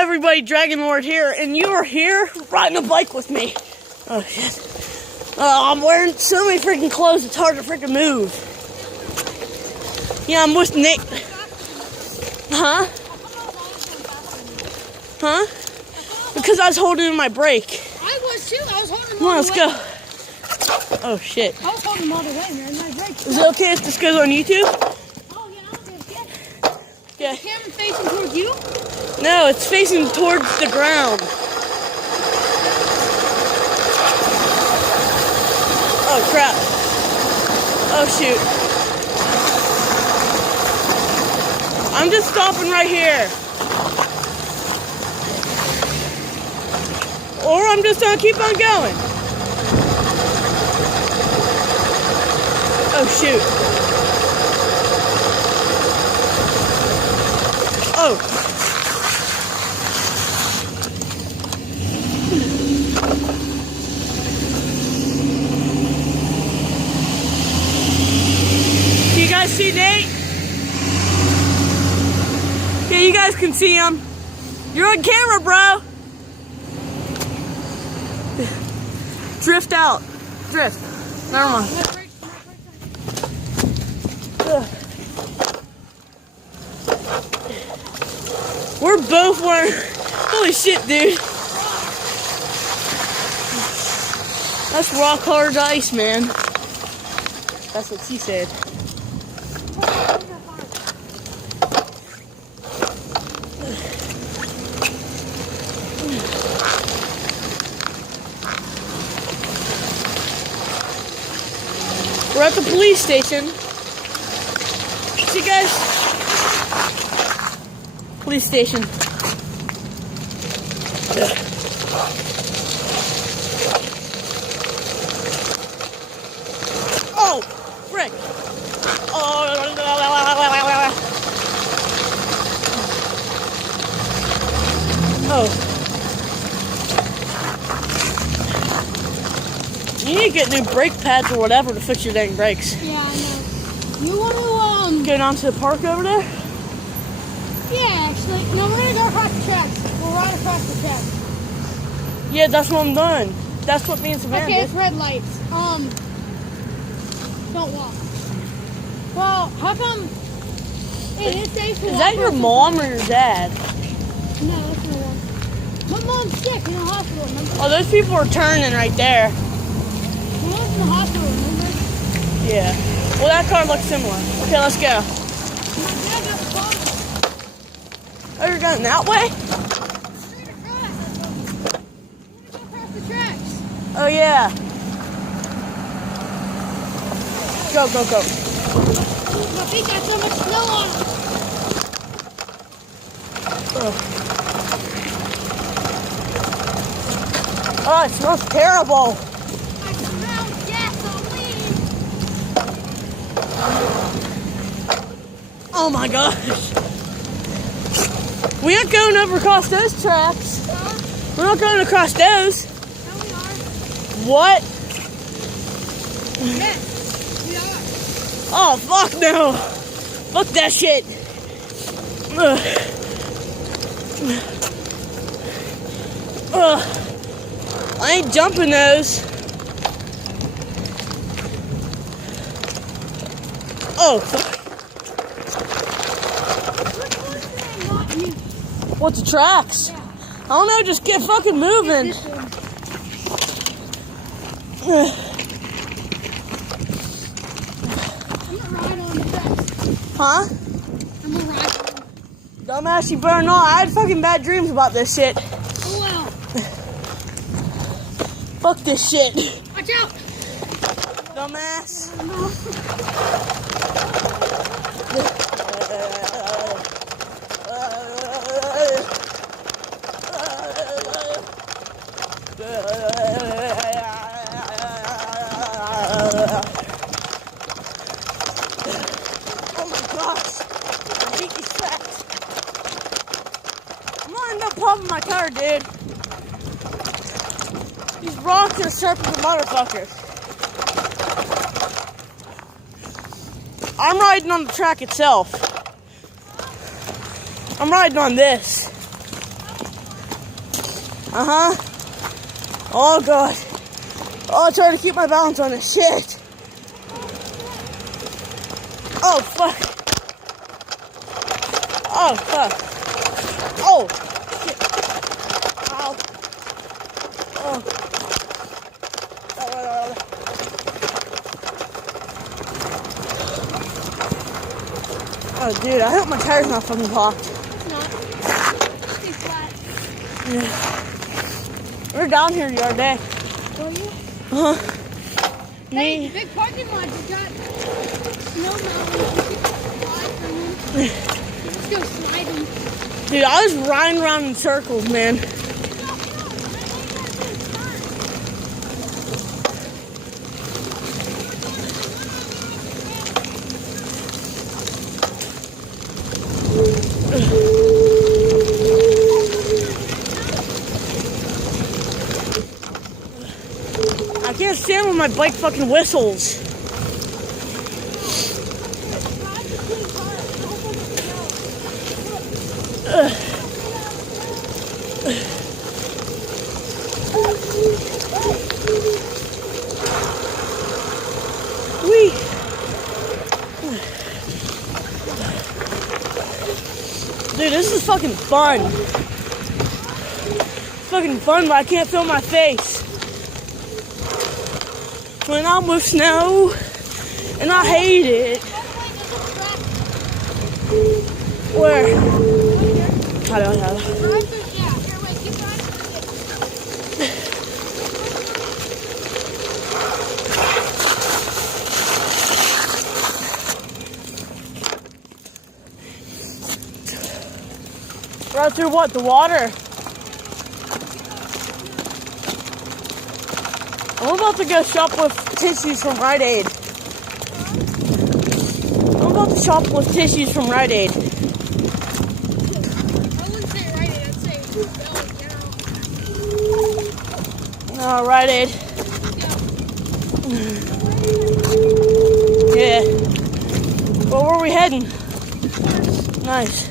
everybody, Dragon Lord here, and you are here riding a bike with me. Oh shit. I'm wearing so many freaking clothes, it's hard to freaking move. Yeah, I'm with Nate. Huh? Huh? Because I was holding in my brake. I was too, I was holding them Come on, all let's the way. go. Oh shit. I was holding them all the way, man. My brakes. Is it okay if this goes on YouTube? Oh, yeah, I don't give a shit. Yeah. Is the camera facing towards you? No, it's facing towards the ground. Oh crap. Oh shoot. I'm just stopping right here. Or I'm just gonna keep on going. Oh shoot. Oh. Do you guys see Nate? Yeah, you guys can see him. You're on camera, bro. Drift out. Drift. Never mind. We're both wearing. Holy shit, dude. That's rock hard ice, man. That's what she said. We're at the police station. See, guys? Police station. Oh, frick. Oh. You need to get new brake pads or whatever to fix your dang brakes. Yeah, I know. You want to, Go down to the park over there? Yeah, actually. No, we're going to go across the tracks. We'll ride across the tracks. Yeah, that's what I'm doing. That's what me and Savannah Okay, did. it's red lights. Don't walk. Well, how come... Hey, it's safe to walk. Is that your mom or your dad? No, that's my mom. My mom's sick in the hospital, remember? Oh, those people are turning right there. My mom's in the hospital, remember? Yeah. Well, that car looks similar. Okay, let's go. My dad got spotted. Oh, you're going that way? Straight across. We're going to go across the tracks. Oh, yeah. Go, go, go. My feet got so much snow on them. Oh, it smells terrible. I smell gasoline. Oh, my gosh. We aren't going over across those tracks. Huh? We're not going across those. No, we are. What? Yes, we are. Oh, fuck no. Fuck that shit. Ugh. Ugh. I ain't jumping those. Oh, fuck. Not you. What's the tracks? Yeah. I don't know, just get fucking moving. This one. Ugh. I'm gonna ride on the tracks. Huh? I'm gonna ride on. Dumbass, you better not. I had fucking bad dreams about this shit. Oh well. Fuck this shit. Watch out. Dumbass. Oh my gosh. I hate these tracks. I'm gonna end up popping my car, dude. These rocks are sharp as a motherfucker. I'm riding on the track itself. I'm riding on this. Uh-huh. Oh, God. Oh, I'm trying to keep my balance on this shit. Oh, fuck. Oh, fuck. Oh, shit. Ow. Oh. Oh, dude, I hope my tire's not fucking popped. It's not. Stay flat. Yeah. We're down here the other day. Will you? Uh-huh. Hey, Me. big parking lot. You got snow mountains. You can slide from them. You just go sliding. Dude, I was riding around in circles, man. I can't stand when my bike fucking whistles. Wee. Dude, this is fucking fun. It's fucking fun, but I can't feel my face. When I'm with snow, and I hate it. Where? I don't know. Right through what? The water? I'm about to go shop with tissues from Rite Aid. I'm about to shop with tissues from Rite Aid. I wouldn't say Rite Aid, I'd say Bell Rite Aid. General. Yeah. Well, where are we heading? Nice.